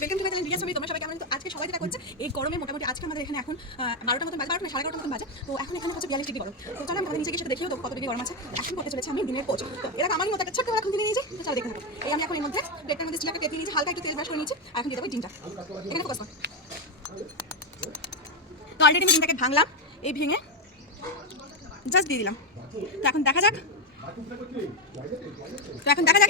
Guys welcome to my channel Riya Sumi. তোমরা সবাই কেমন? তো আজকে সবাই যেটা করছে এই গরমে মোটামুটি আজকে আমাদের এখানে এখন 12টার মতন বাজে, 12টা না 11:30 মতন বাজে। তো এখন এখানে হচ্ছে 42 ডিগ্রি গরম। তো চলো আমি তোমাদের নিচে গিয়ে সেটা দেখিও তো কত ডিগ্রি গরম আছে। এখন করতে চলেছে আমি ডিমের পোচ। তো এর আগে আমার মতো একটা ছোট্ট করে খুঁজে নিয়েছি। তো চলো দেখে নেবো। এই আমি এখন এর মধ্যে প্লেটের মধ্যে স্টিল একটা কেটে নিয়েছি, হালকা একটু তেল ব্রাশ করে নিয়েছি। এখন দিয়ে দেবো ডিমটা। এখানে ফোকাস কর। তো অলরেডি আমি ডিমটাকে ভাঙলাম, এই ভেঙে জাস্ট দিয়ে দিলাম। তো এখন দেখা যাক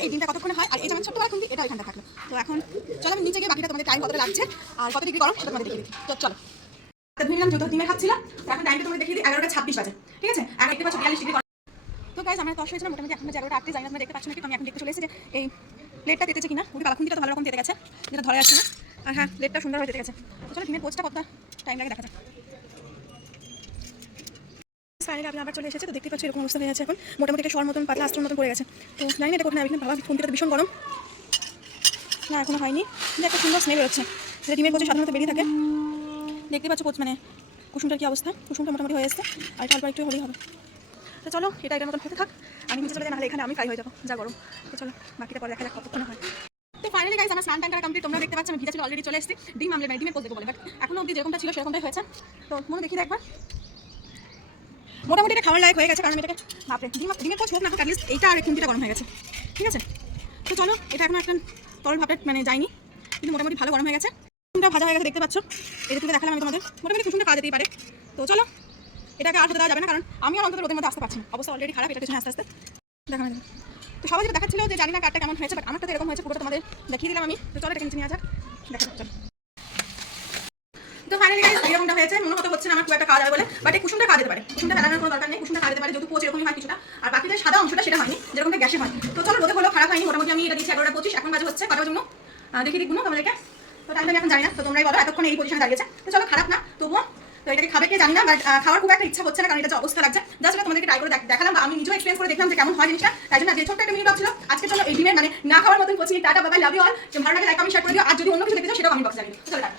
এই দিনটা কতক্ষণে হয়। আর এই যেমন ছোট্ট করে খুন্তি এটা এখানটা থাকলো। তো এখন চলো আমি নিচে গিয়ে বাকিটা তোমাদের টাইম কতটা লাগছে আর কত ডিগ্রি গরম সেটা তোমাদের দেখিয়ে দিই। তো চলো ধরে নিলাম যত ডিমে খাচ্ছিলাম। তো এখন টাইমটা তোমাদের দেখিয়ে দিই 11:26 বাজে। ঠিক আছে, আর দেখতে পাচ্ছ 42 ডিগ্রি গরম। তো গাইজ আমরা তস হয়েছিলাম মোটামুটি এখন 11:08 জানি না তোমরা দেখতে পাচ্ছ নাকি। তো আমি এখন দেখতে চলে এসেছি যে এই প্লেটটা তেতেছে কিনা। ওই কালাখুন্তিটা তো ভালো রকম তেতে গেছে, যেটা ধরে আসছে না। আর হ্যাঁ প্লেটটা সুন্দর হয়ে তেতে গেছে। তো চলো ডিমের পোচটা কতটা টাইম লাগে দেখা যাক। ফাইনালি আপনি আবার চলে এসেছে। তো দেখতে পাচ্ছি এরকম অবস্থা হয়ে আছে এখন, মোটামুটি একটা শর মতন পাতলা আস্ত্র মতন পড়ে গেছে। তো জানি না এটা কোথায় এখানে ভাবা খুন্তিটা ভীষণ গরম না, এখনো হয়নি। কিন্তু একটা সুন্দর স্মেল বেরোচ্ছে, যেটা ডিমের পোচে সাধারণত বেরিয়ে থাকে। দেখতে পাচ্ছ মানে কুসুমটার কি অবস্থা। কুসুমটা মোটামুটি হয়ে এসছে, আর অল্প একটু হলেই হবে। তো চলো এটা এটার মতন হতে থাক, আমি নিচে চলে যাই, নাহলে এখানে আমি ফ্রাই হয়ে যাবো, যা গরম। তো চলো বাকিটা পরে দেখা যাক কতক্ষণ হয়। তো ফাইনালি গাইজ আমার স্নান টান করা কমপ্লিট। তোমরা দেখতে পাচ্ছ আমি ভিজা ছিল অলরেডি চলে এসেছি। ডিম আমলেট মানে ডিমের পোচ দেবো বলে, বাট এখনো অবধি যেরকমটা ছিল সেরকমটাই হয়েছে। তো মনে দেখি একবার মোটামুটি এটা খাওয়ার লায়ক হয়ে গেছে, কারণ এটাকে বাপরে ডিমের পোচ হোক না হোক অ্যাটলিস্ট এইটা আর খুন্তিটা গরম হয়ে গেছে। ঠিক আছে, তো চলো এটা এখন একটা তরল ভাবটা মানে যায়নি, কিন্তু মোটামুটি ভালো গরম হয়ে গেছে। কুসুমটা ভাজা হয়ে গেছে দেখতে পাচ্ছ। এটা তুলে দেখালাম আমি তোমাদের, মোটামুটি কুসুমটা খাওয়া যেতেই পারে। তো চলো এটাকে আর হতে দেওয়া যাবে না, কারণ আমি আর অন্তত রোদের মধ্যে আসতে পারছি না, অবস্থা অলরেডি খারাপ। এটা পিছনে আস্তে আস্তে দেখানো যাবে। তো সবাই যেটা দেখাচ্ছিল যে জানি না কারটা কেমন হয়েছে, বাট আমারটা তো এরকম হয়েছে, পুরোটা তোমাদের দেখিয়ে দিলাম আমি। তো চলো এটাকে নিচে নিয়ে যাক, দেখা যাক। চলো তো ফাইনালি গাইস এরকমটা হয়েছে। মনে হচ্ছে না আমার খুব একটা খাওয়া যাবে বলে, বাট এই কুসুমটা খাওয়া যেতে পারে। কুসুমটা ফেলানোর কোনো দরকার নেই, কুসুমটা খাওয়া যেতে পারে, যেহেতু পোচ এরকমই হয় কিছুটা। আর বাকি যে সাদা অংশটা সেটা হয়নি, যেরকমটা গ্যাসে হয়। তো চলো রোদে হলো খারাপ হয়নি, মোটামুটি আমি এটা দিচ্ছি 11:25। এখন বাজে হচ্ছে কটার জন্য দেখি দিক তোমাদেরকে। তো টাইমটা আমি এখন জানি না, তো তোমরাই বলো এতক্ষণ এই পজিশনে দাঁড়িয়েছে। তো চলো খারাপ না তবুও। তো এটাকে খাবে কে জানি না, বাট খাওয়ার খুব একটা ইচ্ছা হচ্ছে না, কারণ এটা যে অবস্থা লাগছে। জাস্ট তোমাদেরকে ট্রাই করে দেখালাম, বা আমি নিজেও এক্সপিরিয়েন্স করে দেখলাম যে কেমন হয় জিনিসটা। তাই জন্য যে ছোট্ট একটা মিনি ব্লগ ছিল আজকে। চলো এই ডিমের মানে না খাওয়ার মতন কোচিং টাটা বাবাই লাভ ইউ অল। ভালো লাগে লাইক কমেন্ট শেয়ার করে দিও, আর যদি অন্য কিছু দেখতে চাও সেটাও কমেন্ট বক্সে জানিও। চলো টাটা।